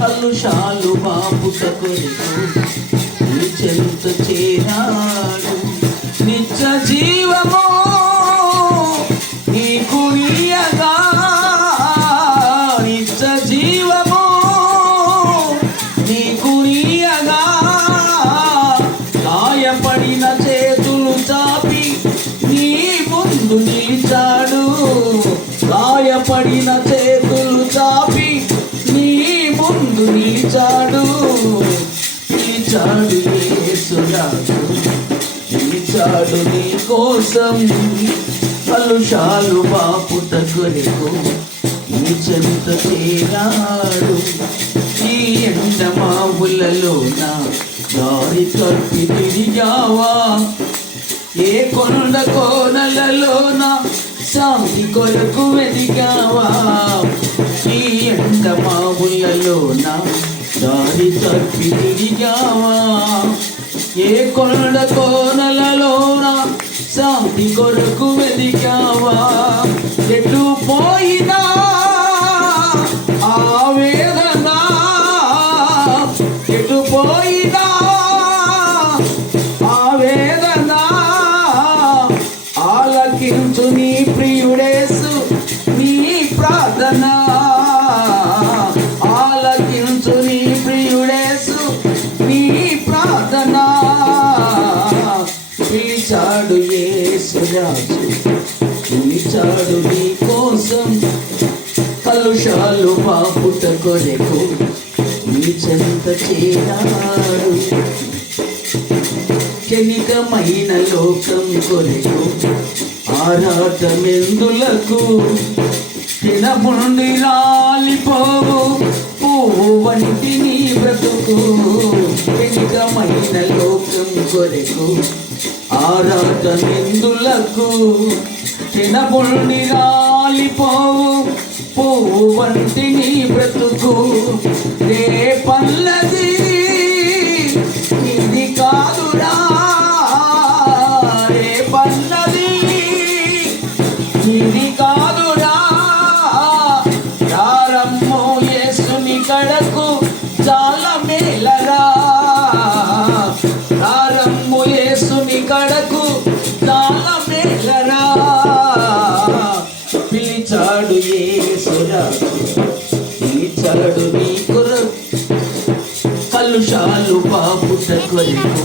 కలుషాలు బాపుట కొరకు నీ చెంత చేరాడు. నిత్య జీవము నీకు నీయగా, నిత్య జీవము నీకు నీయగా, గాయపడిన చేతులు చాపి నీ ముందు నిలిచాడు. గాయపడిన చేతులు చాపి నీ ముందు నిలిచాడు. పిలిచాడు యేసురాజు, పిలిచాడు నీ కోసం. కలుషాలు బాపుట కొరకు నీ చెంత చేరాడు. ఈ ఎండమావులలోన దారి తప్పి తిరిగావా, ఏ కొండ కోనలలోన శాంతి కొరకు వెదిగావా. ఈ ఎండమావులలోన దారి తప్పి తిరిగావా, ఏ కొండ కోనలలోన శాంతి కొరకు వెదిగావా. ఎటు పోయినా ఆవేదన, ఎటు పోయినా ఆవేదన, ఆలకించు నీ ప్రియుడేసు నీ ప్రార్థన. ఆలకించు నీ ప్రియుడేసు నీ ప్రార్థన. పిలిచాడు యేసురాజు, పిలిచాడు నీ కోసం. కలుషాలు బాపుట కొరకు నీ చెంత చేరాడు. క్షణికమైన లోకం కొరకు ఆరాటమెందులకు, తినముండి రాలిపోవు పువ్వు వంటి నీ బ్రతుకు. క్షణికమైన లోకం కొరకు ఆరాటమెందులకు, తినముండి రాలిపోవు పువ్వు వంటి నీ బ్రతుకు. రేపన్నది ఇది కాదురా, రేపన్నది ఇది కాదురా. ప్రారంభో యేసుని కడకు చాలా మేలరా, ప్రారంభో యేసుని కడకు చాలా మేలరా. పిలిచాడు యేసురాజు, పిలిచాడు నీ కొరకు. కలుషాలు బాపుట కొరకు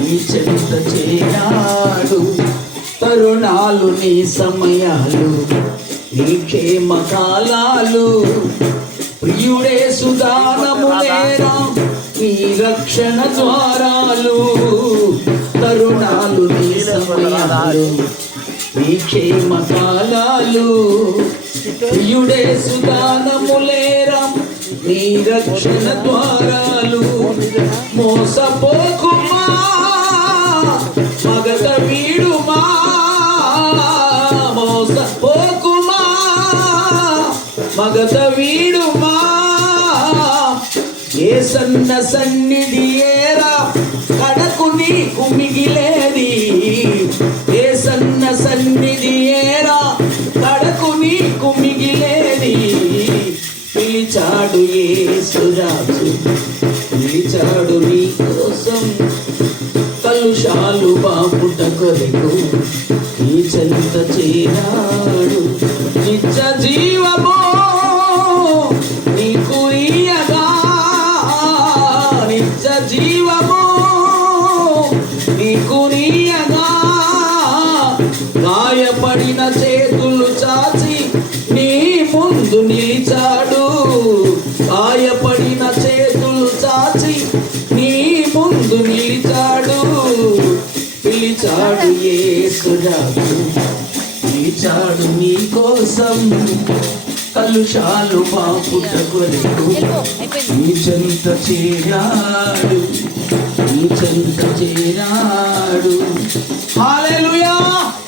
నీ చెంత చేరాడు. తరుణాలు నీ సమయాలు నీ క్షేమ కాలాలు, ప్రియుడేసు దానములేరా నీ రక్షణ ద్వారాలు. తరుణాలు నీ సమయాలు నీ క్షేమ కాలాలు, ప్రియుడేసు దానములేరా నీ రక్షణ ద్వారాలు. మోసపోకుమా మగత వీడుమా, మోసపోకుమా మగత వీడుమా. యేసన్న సన్నిధి ఏరా కడకు నీకు మిగిలేది, యేసన్న సన్నిధి ఏరా కడకు నీకు మిగిలేది. పిలిచాడు యేసురాజు, పిలిచాడు నీ కోసం. కలుషాలు బాపుట కొరకు నీ చెంత చేరాడు. నిత్య జీవము నీకు ఇయ్యగా, నిత్య జీవము నీకు నీయగా, గాయపడిన చేతులు చాచి నీ ముందు నిలిచాడు. గాయపడిన చేతులు చాచి నీ ముందు నిలిచాడు. పిలిచాడు యేసురాజు, పిలిచాడు నీ కోసం. కలుషాలు బాపుట కొరకు నీ చెంత చేరాడు, నీ చెంత చేరాడు. హల్లెలూయా.